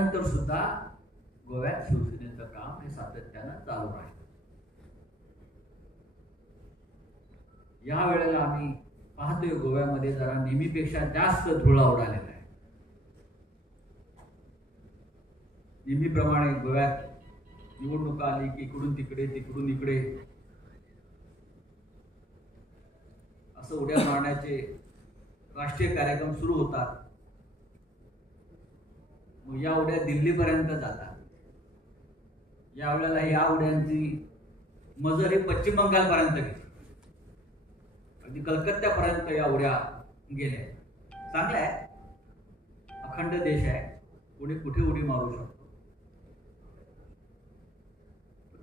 त्यानंतर सुद्धा गोव्यात शिवसेनेचं काम हे सातत्यानं चालू राहील. या वेळेला आम्ही पाहतोय गोव्यामध्ये जरा नेहमीपेक्षा जास्त धुळा उडालेला आहे. नेहमीप्रमाणे गोव्यात निवडणूक आली की इकडून तिकडे तिकडून इकडे असं उड्या मारण्याचे राष्ट्रीय कार्यक्रम सुरू होतात. मग या उड्या दिल्लीपर्यंत जातात. यावेळेला या उड्यांची मजर ही पश्चिम बंगालपर्यंत गेली, अगदी कलकत्त्यापर्यंत या उड्या गेल्या. चांगलं आहे, अखंड देश आहे, कोणी कुठे उडी मारू शकतो.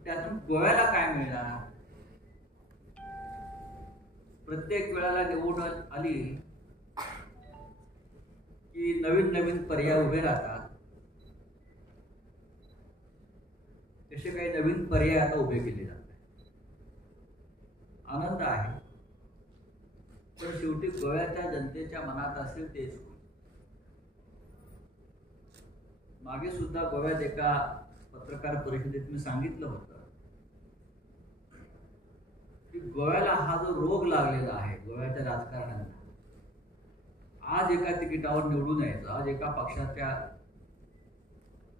त्यातून गोव्याला काय मिळणार? प्रत्येक वेळेला निवडून आली की नवीन नवीन पर्याय उभे राहतात. तसे काही नवीन पर्याय आता उभे केले जातात. आनंद आहे, पण शेवटी गोव्याच्या जनतेच्या मनात असेल तेच होईल. मागे सुद्धा गोव्यात एका पत्रकार परिषदेत मी सांगितलं होतं की गोव्याला हा जो रोग लागलेला आहे गोव्याच्या राजकारण्यांना, आज एका तिकिटावर निवडून यायचं, आज एका पक्षाच्या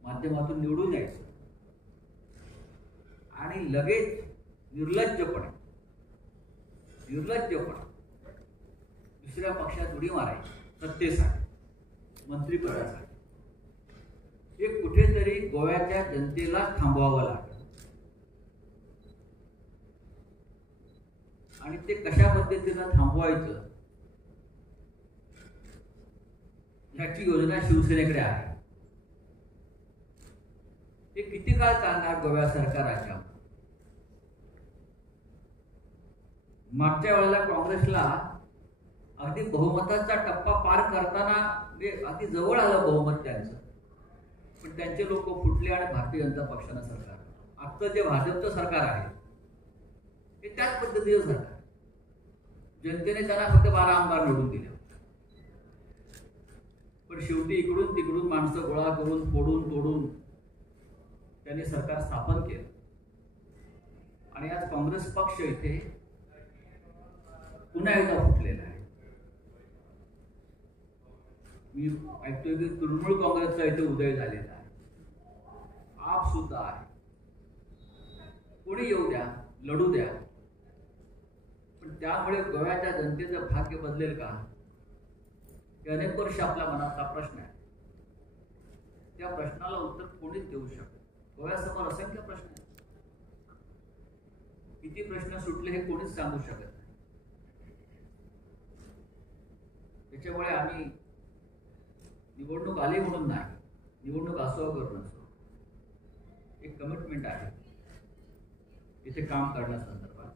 माध्यमातून निवडून यायचं आणि लगेच निर्लज्जपणे दुसऱ्या पक्षात उडी मारायची सत्तेसाठी, मंत्रिपदासाठी. हे कुठेतरी गोव्याच्या जनतेला थांबवावं लागलं. आणि ते कशा पद्धतीनं थांबवायचं ह्याची योजना शिवसेनेकडे आहे. हे किती काळ चालणार गोव्या सरकाराच्या? मागच्या वेळेला काँग्रेसला अगदी बहुमताचा टप्पा पार करताना अगदी जवळ आलं बहुमत त्यांचं, पण त्यांचे लोक फुटले आणि भारतीय जनता पक्षानं सरकार. आजचं जे भाजपचं सरकार आहे हे त्याच पद्धतीचं सरकार. जनतेने त्यांना फक्त 12 आमदार निवडून दिले, पण शेवटी इकडून तिकडून माणसं गोळा करून फोडून तोडून त्यांनी सरकार स्थापन केलं. आणि आज काँग्रेस पक्ष इथे पुन्हा एकदा फुटलेला आहे. मी ऐकतोय की तृणमूल काँग्रेसचा इथे उदय झालेला आहे, आप सुद्धा आहे. कोणी येऊ द्या, लढू द्या, पण त्यामुळे गोव्याच्या जनतेचं भाग्य बदलेल का? हे अनेक वर्ष आपल्या मनातला प्रश्न आहे. त्या प्रश्नाला उत्तर कोणीच देऊ शकत. गोव्यासमोर असंख्य प्रश्न आहेत. किती प्रश्न सुटले हे कोणीच सांगू शकत नाही. त्याच्यामुळे आम्ही निवडणूक आली म्हणून नाही, निवडणूक असो करून नसो, एक कमिटमेंट आहे इथे काम करण्यासंदर्भात.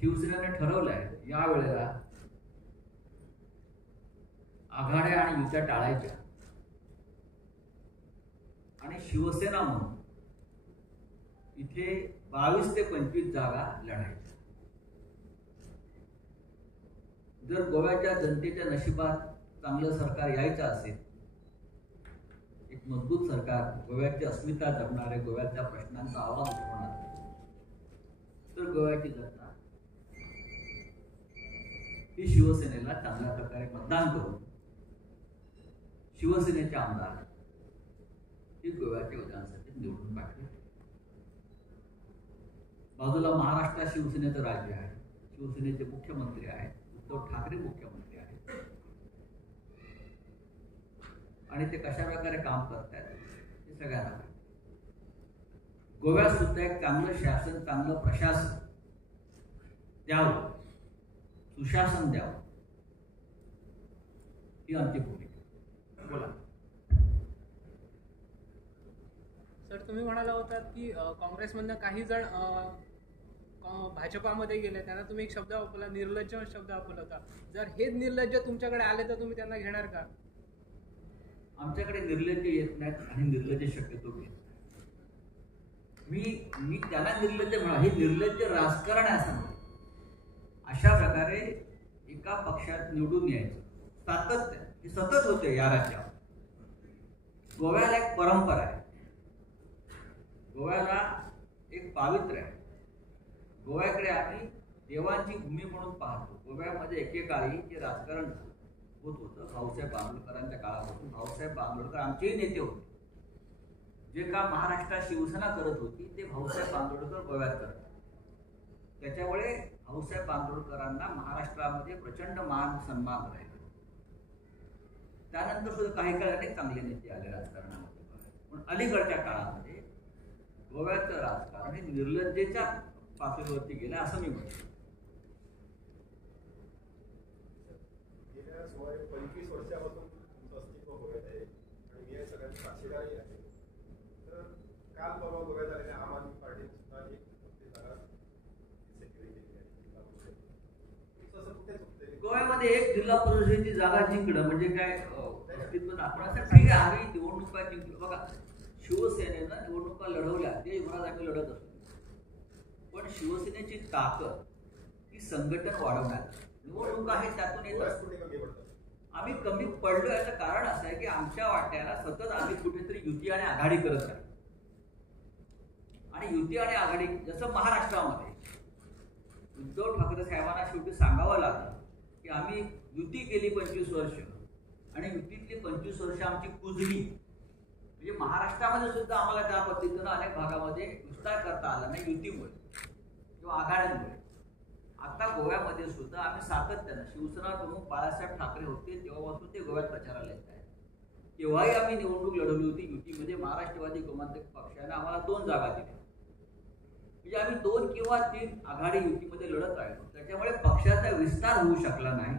शिवसेनेने ठरवलंय या वेळेला आघाड्या आणि युत्या टाळायच्या आणि शिवसेना म्हणून इथे 22 ते 25 जागा लढायच्या. जर गोव्याच्या जनतेच्या नशिबात चांगलं सरकार यायचं असेल, एक मजबूत सरकार, गोव्याची अस्मिता जपणारे, गोव्याच्या प्रश्नांचा आवाज उठवणारे, तर गोव्याची जनता ही शिवसेनेला चांगल्या प्रकारे मतदान करून शिवसेनेचे आमदार ही गोव्याच्या विधानसभेत निवडून पाठवले. बाजूला महाराष्ट्रात शिवसेनेचं राज्य आहे, शिवसेनेचे मुख्यमंत्री आहेत, उद्धव ठाकरे मुख्यमंत्री आहेत, आणि ते कशा प्रकारे काम करतात हे सगळ्यांना माहिती. गोव्यात सुद्धा एक चांगलं शासन, चांगलं प्रशासन द्यावं, सुशासन द्यावं, ही आमची भूमिका. बोला सर, तुम्ही म्हणाला होतात की काँग्रेसमधनं काही जण भाजपामध्ये गेले, त्यांना तुम्ही एक शब्द वापरला, निर्लज्ज शब्द वापरला होता. जर हेच निर्लज्ज तुमच्याकडे आले तर तुम्ही त्यांना घेणार का? आमच्याकडे निर्लज्ज येत नाहीत आणि निर्लज्ज शक्यतो घेत. मी त्याला निर्लज्ज म्हणा, हे निर्लज्ज राजकारण आहे असं म्हणतो. अशा प्रकारे एका पक्षात निवडून यायचं सातत्य, हे सतत होते या राज्यात. गोव्याला एक परंपरा आहे, गोव्याला एक पावित्र्य आहे. गोव्याकडे आम्ही देवांची भूमी म्हणून पाहतो. गोव्यामध्ये एकेकाळी जे राजकारण होत होतं, भाऊसाहेब बांदोडकरांच्या काळापासून, भाऊसाहेब बांदोडकर आमचेही नेते होते. जे काम महाराष्ट्रात शिवसेना करत होती ते भाऊसाहेब बांदोडकर गोव्यात करतात. त्याच्यामुळे भाऊसाहेब बांदोडकरांना महाराष्ट्रामध्ये प्रचंड मान सन्मान राहिला. त्यानंतर सुद्धा काही काळ अनेक चांगले नेते आले राजकारणामध्ये. पण अलीकडच्या काळामध्ये गोव्याचं राजकारण हे निर्लज्जेच्या पातळीवरती गेलं असं मी म्हणतो. गेल्या सुमारे 25 वर्षापासून तुमचं अस्तित्व गोव्यात आहे आणि मी या सगळ्यांचा साक्षीदारही आहे. तर काल परवा गोव्यात आलेल्या आम आदमी पार्टीने सुद्धा एक जागा सेक्युरिटी केली आहे. तसं कुठे चुकते गोव्यामध्ये एक जिल्हा परिषदेची जागा जिंकणं म्हणजे काय अस्तित्व दाखवण्याचं. ठीक आहे, आम्ही निवडणुका जिंकलो. बघा, शिवसेनेनं निवडणुका लढवल्या, देशभरात आम्ही लढत असतो. पण शिवसेनेची ताकद ही संघटन वाढवण्यात, निवडणुका हे त्यातून येत असतो. आम्ही कमी पडलो याचं कारण असं आहे की आमच्या वाट्याला सतत आम्ही कुठेतरी युती आणि आघाडी करत राहिलो. आणि युती आणि आघाडी जसं महाराष्ट्रामध्ये उद्धव ठाकरे साहेबांना शेवटी सांगावं लागलं की आम्ही युती केली 25 वर्ष आणि युतीतली 25 वर्ष आमची कुजली. म्हणजे महाराष्ट्रामध्ये सुद्धा आम्हाला त्या पद्धतीनं अनेक भागामध्ये विस्तार करता आला नाही युतीमुळे किंवा आघाड्यांमुळे. आता गोव्यामध्ये सुद्धा आम्ही सातत्यानं, शिवसेना प्रमुख बाळासाहेब ठाकरे होते तेव्हापासून ते गोव्यात प्रचाराला येत आहेत. तेव्हाही आम्ही निवडणूक लढवली होती युतीमध्ये. महाराष्ट्रवादी गोमांतक पक्षाने आम्हाला 2 जागा दिल्या. म्हणजे आम्ही 2 किंवा 3 आघाडी युतीमध्ये लढत राहिलो. त्याच्यामुळे पक्षाचा विस्तार होऊ शकला नाही.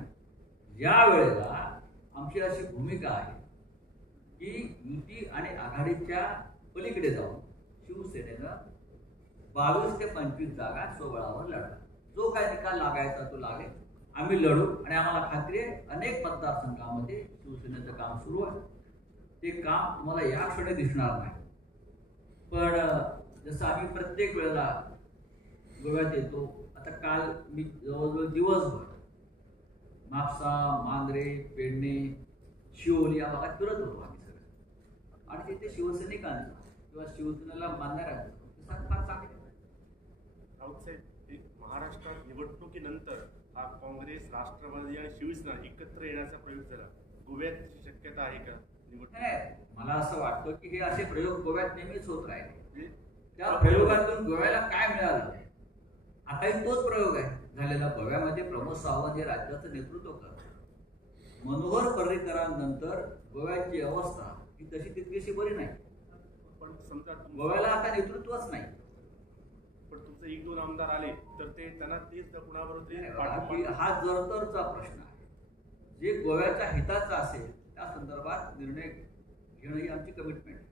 या वेळेला आमची अशी भूमिका आहे की युती आणि आघाडीच्या पलीकडे जाऊन शिवसेनेनं 22 ते 25 जागा स्वबळावर लढा. जो काय निकाल लागायचा तो लागेल, आम्ही लढू. आणि आम्हाला खात्री आहे अनेक मतदारसंघामध्ये शिवसेनेचं काम सुरू आहे. ते काम तुम्हाला या क्षणी दिसणार नाही. पण जसं आम्ही प्रत्येक वेळेला गोव्यात येतो, आता काल मी जवळजवळ दिवसभर म्हापसा, मांजरे, पेडणे, शिवोली या भागात फिरत होतो आम्ही सगळे. आणि तिथे शिवसैनिकांचा किंवा शिवसेनेला मानणाऱ्यांचा प्रतिसाद फार चांगला. राऊत साहेब, महाराष्ट्रात निवडणुकीनंतर हा काँग्रेस, राष्ट्रवादी आणि शिवसेना एकत्र येण्याचा प्रयोग झाला. गोव्यात शक्यता आहे का? मला असं वाटतं की हे असे प्रयोग गोव्यात नेहमीच होत राहिले. त्या प्रयोगातून गोव्याला काय मिळालं? आताही तोच प्रयोग आहे झालेला. गोव्यामध्ये प्रमोद सावंत हे राज्याचं नेतृत्व करतात. मनोहर पर्रीकरांनंतर गोव्याची अवस्था ही तशी तितकीशी बरी नाही. पण समजा गोव्याला आता नेतृत्वच नाही. पण तुमचे 1-2 आमदार आले तर ते त्यांना तेच कुणाबरोबर हा जरतरचा प्रश्न आहे. जे गोव्याच्या हिताचा असेल त्या संदर्भात निर्णय घेणं ही आमची कमिटमेंट आहे.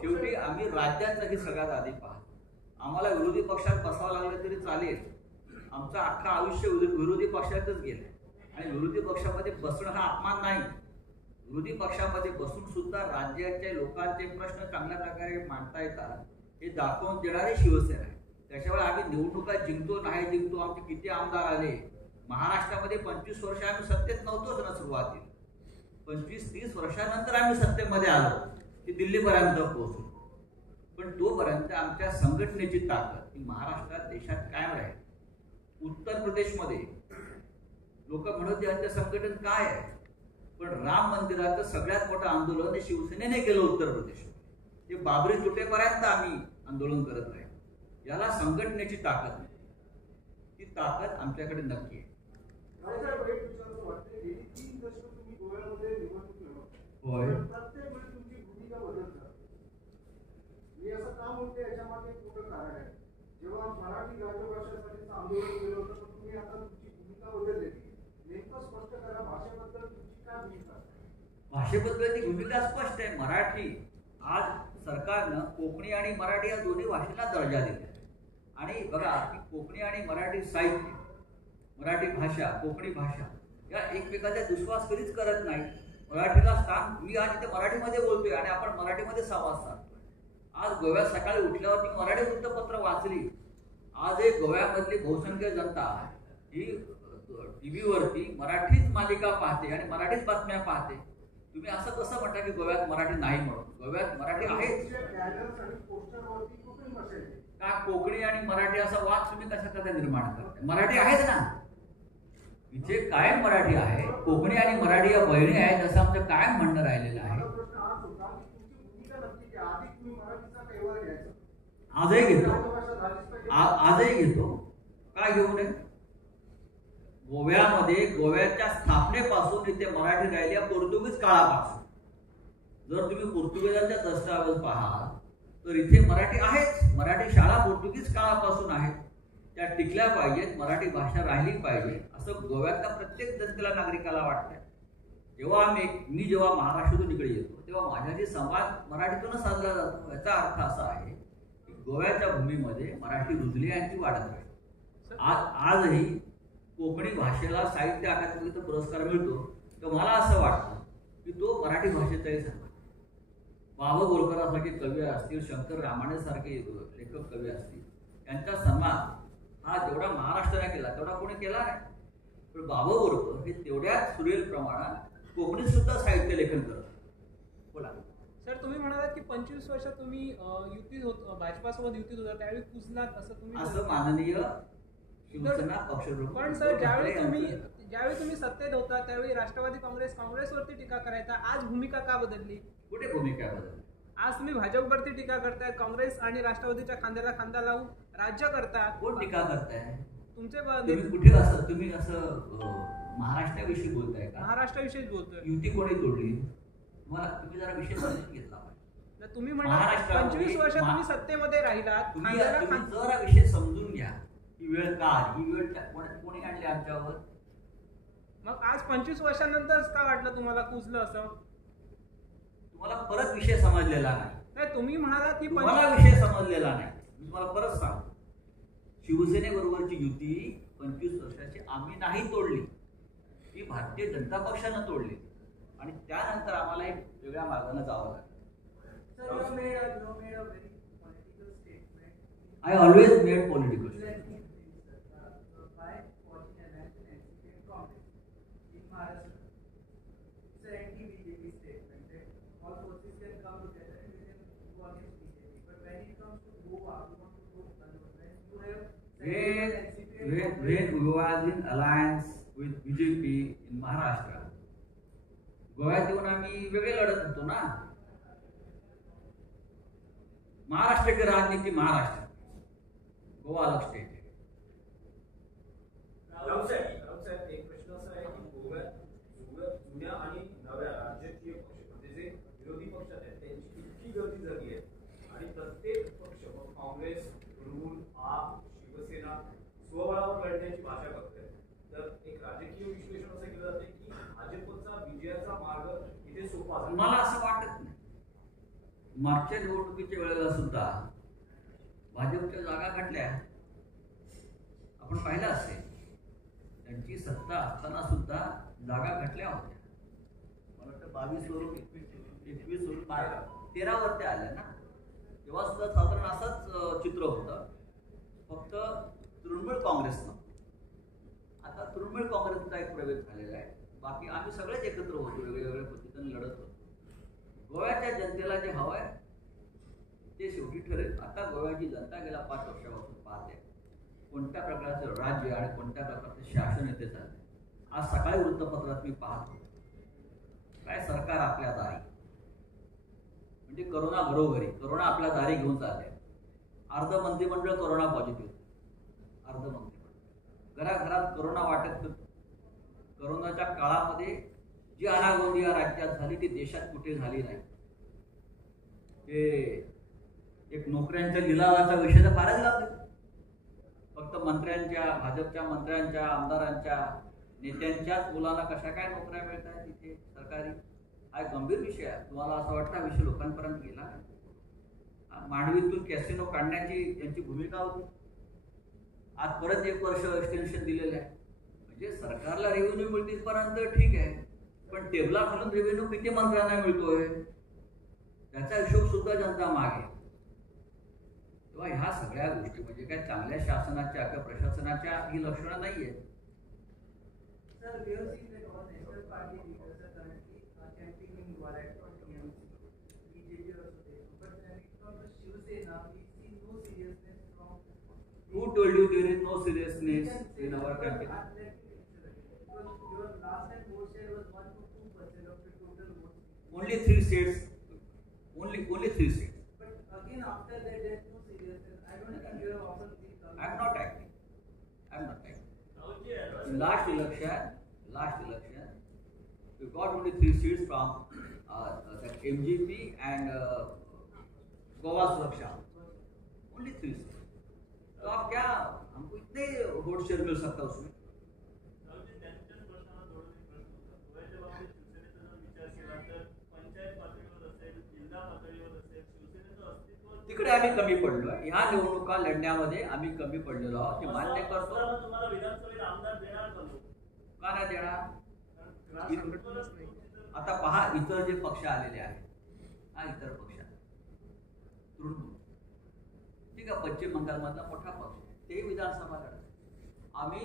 शेवटी आम्ही राज्याचंही सगळ्यात आधी पाहतो. आम्हाला विरोधी पक्षात बसावं लागलं तरी चालेल. आमचं अख्खं आयुष्य विरोधी पक्षातच गेलं आणि विरोधी पक्षामध्ये बसणं हा अपमान नाही. विरोधी पक्षामध्ये बसून सुद्धा राज्याच्या लोकांचे प्रश्न चांगल्या प्रकारे मांडता येतात हे दाखवून देणारी शिवसेना आहे. त्याच्यामुळे आम्ही निवडणुका जिंकतो नाही जिंकतो, आमचे किती आमदार आले. महाराष्ट्रामध्ये 25 वर्ष आम्ही सत्तेत नव्हतोच ना सुरुवातीला. 25-30 वर्षानंतर आम्ही सत्तेमध्ये आलो की दिल्लीपर्यंत पोहोचलो. पण तोपर्यंत आमच्या संघटनेची ताकद ही महाराष्ट्रात, देशात कायम राहील. उत्तर प्रदेशमध्ये लोक म्हणत यांचं संघटन काय आहे, पण राम मंदिराचं सगळ्यात मोठं आंदोलन हे शिवसेनेने केलं उत्तर प्रदेशमध्ये. ते बाबरी तुटेपर्यंत आम्ही आंदोलन करत राहील. याला संघटनेची ताकद नाही. ती ताकद आमच्याकडे नक्की आहे. होय, प्रत्येक वेळी तुमची भूमिका बदलतात. मी असं का म्हणते याच्यामागे एक मोठं कारण आहे. जेव्हा मराठी राजभाषेसाठीचं आंदोलन केलं होतं पण तुम्ही आता तुमची भूमिका बदलली. नेमकं स्पष्ट करा, भाषेबद्दल तुमची काय भूमिका आहे? भाषेबद्दलची भूमिका स्पष्ट आहे. मराठी आज सरकारनं कोकणी आणि मराठी या दोन्ही भाषेला दर्जा दिला. आणि बघा की कोकणी आणि मराठी साहित्य, मराठी भाषा, कोकणी भाषा या एकमेकांचा दुस्वास कधीच करत नाही. मराठीला स्थान, मी आज इथे मराठीमध्ये बोलतोय आणि आपण मराठीमध्ये संवाद साधतोय. आज गोव्यात सकाळी उठल्यावरती मराठी वृत्तपत्र वाचली. आज एक गोव्यामधली बहुसंख्य जनता ही टीव्हीवरती मराठीच मालिका पाहते आणि मराठीच बातम्या पाहते. तुम्ही असं कसं म्हणता की गोव्यात मराठी नाही म्हणून? गोव्यात मराठी आहेच. का कोकणी आणि मराठी असा वाद तुम्ही कशा निर्माण करता? मराठी आहेच ना, इथे कायम मराठी आहे. कोकणी आणि मराठी या बहिणी आहेत असं आमचं कायम म्हणणं राहिलेलं आहे. आजही घेतो काय घेऊ नये? गोव्यामध्ये गोव्याच्या स्थापनेपासून इथे मराठी राहिली आहे, पोर्तुगीज काळापासून. जर तुम्ही पोर्तुगीजांच्या दस्तावेज पाहाल तर इथे मराठी आहेच. मराठी शाळा पोर्तुगीज काळापासून आहेत, त्या टिकल्या पाहिजेत, मराठी भाषा राहिली पाहिजे असं गोव्यातल्या प्रत्येक जनतेला, नागरिकाला वाटतंय. मी जेव्हा महाराष्ट्रातून इकडे येतो तेव्हा माझ्याशी संवाद मराठीतूनच साधला जातो. याचा अर्थ असा आहे की गोव्याच्या भूमीमध्ये मराठी रुजली आणि ती वाढत राहील. आजही कोकणी भाषेला साहित्य अकादमीचा पुरस्कार मिळतो, तर मला असं वाटतं की तो मराठी भाषेचाही सन्मान. बाबा बोरकरांसारखे कवी असतील, शंकर रामाणे सारखे लेखक कवी असतील, यांचा सन्मान हा जेवढा महाराष्ट्राने केला तेवढा कोणी केला नाही. पण बाबा बोरकर हे तेवढ्याच सुरेल प्रमाणात कोकणीत सुद्धा साहित्य लेखन करतात. बोला सर, तुम्ही म्हणालात की 25 वर्ष तुम्ही युतीत होत, भाजपासोबत युतीत होता, त्यावेळी कुजलात असं तुम्ही. असं माननीय शिवसेना पक्षप्रमुख. पण सर, ज्यावेळी तुम्ही सत्तेत होता त्यावेळी राष्ट्रवादी काँग्रेसवरती टीका करायचा. आज भूमिका का बदलली? कुठे भूमिका बदलली? आज तुम्ही भाजपवरती टीका करताय, काँग्रेस आणि राष्ट्रवादीच्या खांद्याला खांदा लावून राज्य करतात. कोण टीका करताय? तुमचे तुम्ही असं महाराष्ट्राविषयी बोलताय का? महाराष्ट्राविषयीच बोलतोय. युती कोणी तोडली? तुम्ही जरा विषय समजून घेतला पाहिजे. तुम्ही म्हणाला 25 वर्ष तुम्ही सत्तेमध्ये राहिलात. तुम्ही जरा विषय समजून घ्या. ही वेळ का आली? ही वेळ कोणी आणली आमच्यावर? मग आज 25 वर्षानंतर का वाटलं तुम्हाला कुजलं असं? तुम्हाला परत विषय समजलेला नाही. तुम्ही म्हणालात की तुम्हाला विषय समजलेला नाही. मी तुम्हाला परत सांगतो, शिवसेनेबरोबरची युती 25 वर्षाची आम्ही नाही तोडली, ती भारतीय जनता पक्षानं तोडली आणि त्यानंतर आम्हाला एक वेगळ्या मार्गाने जावं लागलं. I always made political statements. When we was in alliance with BJP in Maharashtra, गोव्यात येऊन आम्ही वेगळे लढत होतो ना. महाराष्ट्र की राजनीति महाराष्ट्र, गोवा अलग स्टेट है. एक प्रश्न असा आहे की गोव्यात जुन्या आणि नव्या राजकीय पक्ष म्हणजे जे विरोधी पक्ष आहेत त्यांची इतकी गर्दी झाली आहे आणि प्रत्येक पक्ष काँग्रेस, तृणमूल, आप, शिवसेना स्वबळावर लढण्याची भाषा करते. तर एक राजकीय विश्लेषण असं केलं जाते की भाजपचा विजयाचा मार्ग इथे सोपा आहे. मला असं वाटत नाही. मागच्या निवडणुकीच्या वेळेला सुद्धा भाजपच्या जागा घटल्या. आपण पाहिलं असेल, त्यांची सत्ता असताना सुद्धा जागा घटल्या होत्या. मला वाटतं 22 वरून 21 वरून 13 वर त्या आल्या ना. तेव्हा सुद्धा साधारण असंच चित्र होतं, फक्त तृणमूल काँग्रेसनं. आता तृणमूल काँग्रेसचा एक प्रवेश झालेला आहे. बाकी आम्ही सगळेच एकत्र होतो, वेगवेगळ्या पद्धतीने लढत होतो. गोव्याच्या जनतेला जे हवं आहे ते शेवटी ठरेल. आता गोव्याची जनता गेल्या 5 वर्षापासून पाहते कोणत्या प्रकारचं राज्य आणि कोणत्या प्रकारचं शासन येते चालते. आज सकाळी वृत्तपत्रात मी पाहतो काय सरकार आपल्या दारी, म्हणजे करोना घरोघरी, करोना आपल्या दारी घेऊन चालते. अर्ध मंत्रिमंडळ करोना पॉझिटिव्ह, अर्ध मंत्रिमंडळ घराघरात करोना वाटत. करोनाच्या काळामध्ये जी अनागोंदी या राज्यात झाली ती देशात कुठे झाली नाही. ते एक नोकऱ्यांच्या लिलावाचा विषय तर फारच लागला. फक्त मंत्र्यांच्या, भाजपच्या मंत्र्यांच्या, आमदारांच्या, नेत्यांच्याच मुलांना कशा काय नोकऱ्या मिळत आहेत तिथे सरकारी, हा एक गंभीर विषय आहे. तुम्हाला असं वाटतं हा विषय लोकांपर्यंत गेला? मांडवीतून कॅसिनो काढण्याची त्यांची भूमिका होती. आज परत 1 वर्ष एक्सटेन्शन दिलेलं आहे. म्हणजे सरकारला रेव्हेन्यू मिळतीपर्यंत ठीक आहे, पण टेबला खालून रेव्हेन्यू किती मंत्र्यांना मिळतोय त्याचा हिशोब सुद्धा जनता मागे. तेव्हा ह्या सगळ्या गोष्टी म्हणजे काय चांगल्या शासनाच्या किंवा प्रशासनाच्या ही लक्षणं नाहीये. Sir, we have seen that all national party leaders are currently campaigning Gwalior for TMC. BJP also there. But when it comes to Shiv Sena, we see no seriousness from. Who told you there is no seriousness in our campaign? Because your last time vote share was 1 to 2% of the total votes. Only 3 states. Only 3 states. But again, after that, there's no seriousness. I don't think you have often been. I'm not acting. In last election, we got only 3 seats from that MGP and Goa सुरक्षा. Only 3 seats. तो आप क्या हमको इतने vote share mill सकता उसमें? तिकडे आम्ही कमी पडलो. ह्या निवडणुका लढण्यामध्ये आम्ही कमी पडलेलो आहोत ते मान्य करतो. का नाही देणार? आता पहा इतर जे पक्ष आलेले आहेत, हा इतर पक्ष आहे तृणमूल, ठीक आहे, पश्चिम बंगालमधला मोठा पक्ष, ते विधानसभा लढत. आम्ही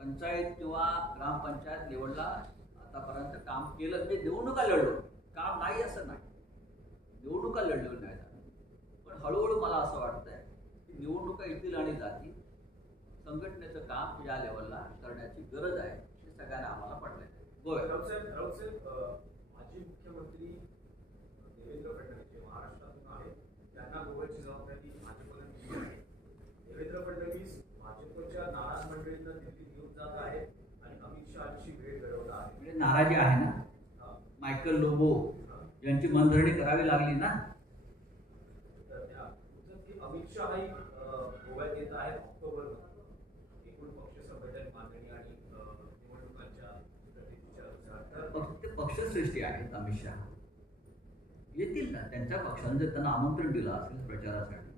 पंचायत किंवा ग्रामपंचायत लेवलला आतापर्यंत काम केलं, म्हणजे निवडणुका लढलो, काम नाही असं नाही, निवडणुका लढलो नाही. पण हळूहळू मला असं वाटतंय की निवडणुका येतील आणि जातील, संघटनेचं काम या लेवलला करण्याची गरज आहे, हे सगळ्यांना आम्हाला पटलंय. गोव्यात राऊत साहेब, माजी मुख्यमंत्री देवेंद्र फडणवीस जे महाराष्ट्रातून आहेत त्यांना गोव्याची जबाबदारी भाजपला दिली आहे. देवेंद्र फडणवीस भाजपच्या नाराज मंडळींना दिल्लीत घेऊन जात आहेत आणि अमित शहाची भेट घडवत आहेत. म्हणजे नाराजी आहे ना, मायकल लोबो यांची मनधरणी करावी लागली ना. अमित शहाही गोव्यात येत आहेत ऑक्टोबरमध्ये. एकूण पक्ष संघटन मागणी आणि निवडणुकांच्या पक्षश्रेष्ठी आहेत अमित शहा, येतील ना. त्यांच्या पक्षाने जर त्यांना आमंत्रण दिलं असेल प्रचारासाठी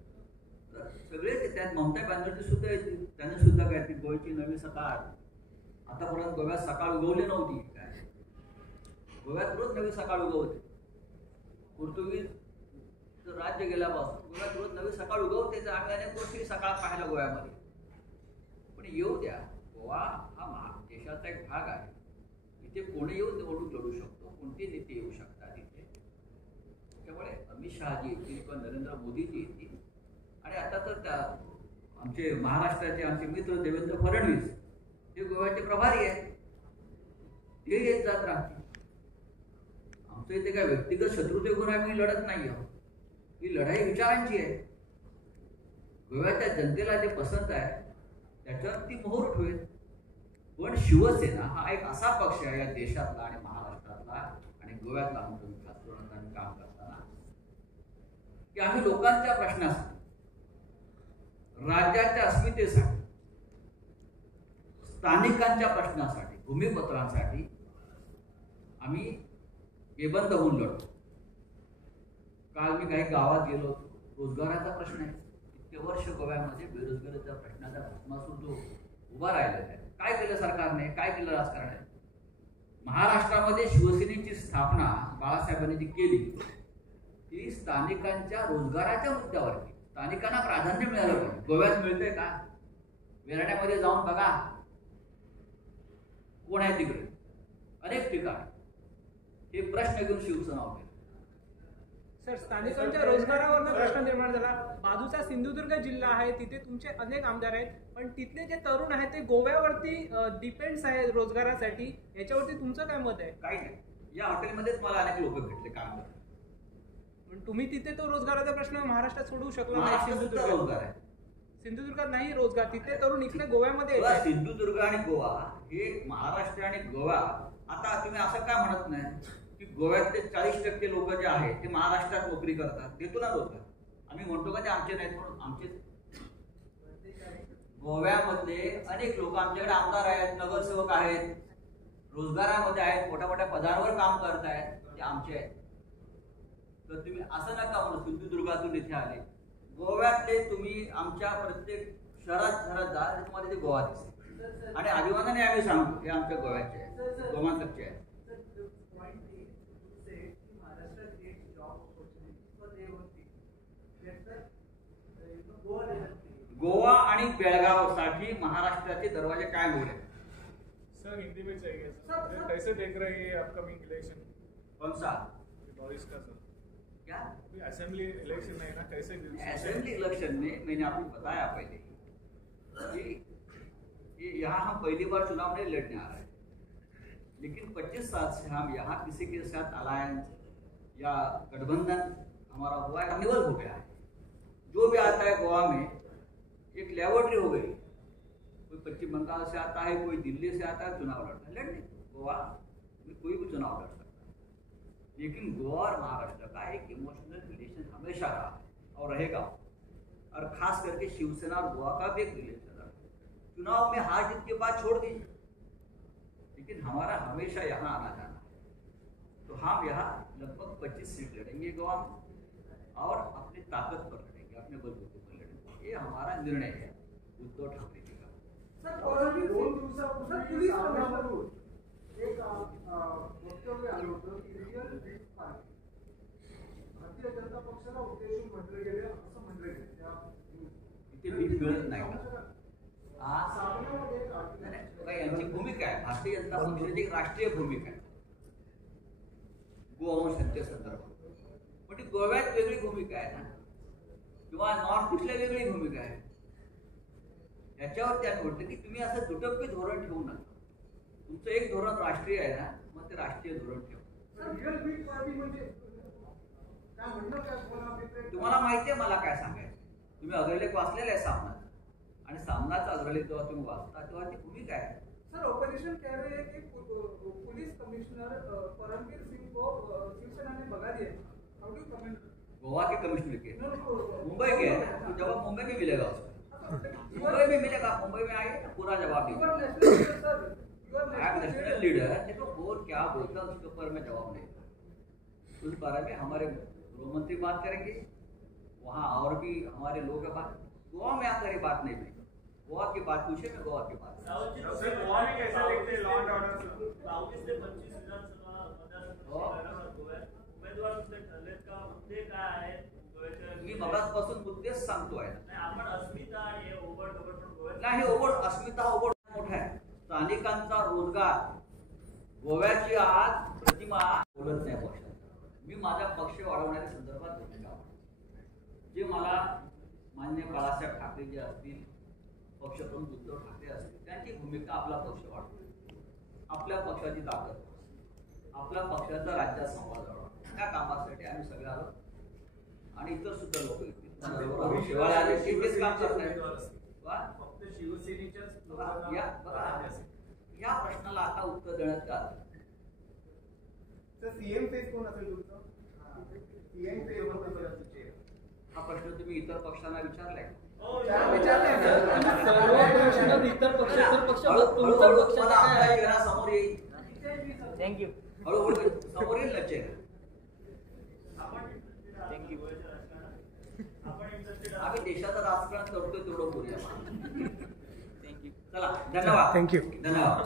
तर सगळेच येतात. ममता बॅनर्जी सुद्धा येतील, त्यांनी सुद्धा काय ती गोव्याची नवी सकाळ, आतापर्यंत गोव्यात सकाळ उगवली नव्हती काय, गोव्यात रोज नवी सकाळ उगवते. पोर्तुगीज राज्य गेल्यापासून गोव्यात रोज नवी सकाळ उगवते, तर आम्ही अनेक गोष्टी सकाळ पाहिल्या गोव्यामध्ये. पण येऊ द्या, गोवा हा देशाचा एक भाग आहे, इथे कोणी येऊन निवडणूक लढू शकतो, कोणते नेते येऊ शकतात इथे. त्यामुळे अमित शहाजी येतील किंवा नरेंद्र मोदीजी येतील. आणि आता तर त्या आमचे महाराष्ट्राचे आमचे मित्र देवेंद्र फडणवीस हे गोव्याचे प्रभारी आहेत, ते येत जात राहतील. आमचं इथे काय व्यक्तिगत शत्रुते घेऊन आम्ही लढत नाही आहोत, ही लढाई विचारांची आहे. गोव्याच्या जनतेला जे पसंत आहे त्याच्यावर ती मोहर होईल. पण शिवसेना हा एक असा पक्ष आहे या देशातला आणि महाराष्ट्रातला आणि गोव्यातला आमचा विकास करण्याचं काम करताना की आम्ही लोकांच्या प्रश्नासाठी, राज्याच्या अस्मितेसाठी, स्थानिकांच्या प्रश्नासाठी, भूमिपत्रांसाठी आम्ही बेबंद होऊन लढतो. काल मी काही गावात गेलो होतो, रोजगाराचा प्रश्न आहे. इतके वर्ष गोव्यामध्ये बेरोजगारीच्या प्रश्नाचा भस्मासूर जो उभा राहिलेला आहे, काय केलं सरकारने, काय केलं राजकारणाने? महाराष्ट्रामध्ये शिवसेनेची स्थापना बाळासाहेबांनी जी केली ती स्थानिकांच्या रोजगाराच्या मुद्द्यावरती, स्थानिकांना प्राधान्य मिळालं पाहिजे. गोव्यात मिळतंय का? वेराण्यामध्ये जाऊन बघा, कोण आहे तिकडे, अनेक ठिकाणी हे प्रश्न घेऊन शिवसेना होते. सर, स्थानिकांच्या रोजगारावरनं प्रश्न निर्माण झाला. बाजूचा सिंधुदुर्ग जिल्हा आहे, तिथे तुमचे अनेक आमदार आहेत, पण तिथले जे तरुण आहेत ते गोव्यावरती डिपेंड्स आहेत रोजगारासाठी. याच्यावरती तुमचं काय मत आहे? काही नाही, या हॉटेलमध्येच मला अनेक लोक भेटले काम करत. पण तुम्ही तिथे तो रोजगाराचा प्रश्न महाराष्ट्रात सोडवू शकला नाही. रोजगार आहे सिंधुदुर्गात नाही रोजगार, तिथे तरुण इकडे गोव्यामध्ये येतात. सिंधुदुर्ग आणि गोवा हे महाराष्ट्र आणि गोवा. आता तुम्ही असं काय म्हणत नाही की गोव्यातले 40% लोक जे आहेत ते महाराष्ट्रात नोकरी करतात, देतो ना रोजगार. आम्ही म्हणतो का ते आमचे नाहीत म्हणून? आमचे गोव्यामधले अनेक लोक आमच्याकडे आमदार आहेत, नगरसेवक आहेत, रोजगारामध्ये आहेत, मोठ्या मोठ्या पदांवर काम करत आहेत, ते आमचे आहेत. तर तुम्ही असं नका म्हणू सिंधुदुर्गातून इथे आले. गोव्यातले तुम्ही आमच्या प्रत्येक शहरात जा, तुम्हाला ते गोवा दिसेल. आणि अभिमानाने आम्ही सांगतो हे आमच्या गोव्याचे आहे, गोमांतकचे आहे. गोवा आणि बेळगाव साठी महाराष्ट्राचे दरवाजे काय उघडे? सर, सर हिंदी में चाहिए सर। कैसे देख रहे हैं अपकमिंग इलेक्शन? कौन सा? 22 का सर। क्या असेंबली इलेक्शन है ना, कैसे? असेंबली इलेक्शन में मैंने आपको बताया पहले कि यहाँ हम पहली बार चुनाव नहीं लड़ने आ रहे हैं, लेकिन 25 साल से हम यहाँ किसी के साथ अलायंस या गठबंधन हमारा हुआ है, निवल हो गया है। जो भी आता है गोवा में एक लेबोरेटरी हो गई। कोई पश्चिम बंगाल से आता है, कोई दिल्ली से आता है, चुनाव लड़ता है। लड़ने गोवा में कोई भी चुनाव लड़ सकता है, लेकिन गोवा और महाराष्ट्र का एक इमोशनल रिलेशन हमेशा रहा है और रहेगा। और खास करके शिवसेना और गोवा का भी एक रिलेशन रहा। चुनाव में हार जीत के बाद छोड़ दीजिए, लेकिन हमारा हमेशा यहाँ आना जाना है। तो हम यहाँ लगभग 25 सीट लड़ेंगे गोवा में और अपनी ताकत पर लड़ेंगे, अपने बलबूते पर लड़ेंगे। ये हमारा निर्णय है उद्धव ठाकरे जी का। सर, 2 दिवसापूर्वी सामनावरून एक वक्तव्य आलं होतं की real bit party Bharatiya Janata पक्षाला उद्देशून म्हटले गेले, असं म्हटले गेले। इथे बीट मिळत नाही का? यांची भूमिका आहे, भारतीय जनता पक्षाची एक राष्ट्रीय भूमिका आहे गोवा सत्तेसंदर्भात। पण ती गोव्यात वेगळी भूमिका आहे ना, किंवा नॉर्थ ईस्टला वेगळी भूमिका आहे। याच्यावर त्याने म्हटलं की तुम्ही असं दुटप्पी धोरण ठेवू नका, तुमचं एक धोरण राष्ट्रीय आहे ना, मग ते राष्ट्रीय धोरण ठेवा। रिअल बीट पार्टी म्हणजे काय म्हणणं, काय तुम्हाला माहिती आहे मला काय सांगायचं? तुम्ही अग्रलेख वाचलेला आहे सामना, आणि सामनाचा अग्रलेख जेव्हा तुम्ही वाचता तेव्हा ती भूमिका आहे। सर, ऑपरेशन कह रहे हैं कि पुलिस कमिश्नर परमवीर सिंह को शिवसेना ने भगा दिया। How do comment? गोवा के कमिश्नर के? मुंबई मुंबई के है ना, तो जवाब मुंबई में मिलेगा उसको। मुंबई में मिलेगा, मुंबई में आएगा पूरा जवाब देगा। नेशनल लीडर देखो बोल क्या बोलता है उसके ऊपर मैं जवाब नहीं दूंगा। उस बारे में हमारे गृह मंत्री बात करेंगे, वहाँ और भी हमारे लोग बात। गोवा में आकर ये बात नहीं बनी। गोवा की बात पूछे, मैं गोवा की बात। सर, गोवा में कैसा देखते हैं लॉ एंड ऑर्डर? 22 ते 25 विधानसभा मतदारसंघ उमेदवार ठरलेत का? मुद्दे काय आहेत गोव्याच्या? मी मगाचपासून मुद्देच सांगतोय नाही, आपण अस्मिता आणि हे ओव्हर गव्हर्नमेंट गोव्यात नाही, ओव्हर अस्मिता ओव्हर मोठा आहे। स्थानिकांचा रोजगार, गोव्याची आज प्रतिमा बोलत नाही पक्षात। मी माझा पक्ष वाढवण्याच्या संदर्भात भूमिका जे मला मान्य बाळासाहेब ठाकरे जे असतील, पक्षप्रमुख उद्धव ठाकरे असतील, त्यांची भूमिका आपला पक्ष वाढतो, आपल्या पक्षाची ताकद, आपल्या पक्षाचा राज्यात संवाद वाढवा, त्या कामासाठी आम्ही सगळे आलो आणि इतर सुद्धा लोक येतील। शिवाय आले तेच काम करतात। फक्त शिवसेनेच्याच या प्रश्नाला आता उत्तर देण्यात आलं। सीएम फेज कोण असेल तुमचं? सीएम फेज हा प्रश्न तुम्ही इतर पक्षांना विचारलाय? समोर येईल, थँक्यू हळूहळू समोर येईल ना चेहरा। आम्ही देशाचं राजकारण करतोय तेवढं बोलूया। थँक्यू, चला धन्यवाद। थँक्यू, धन्यवाद।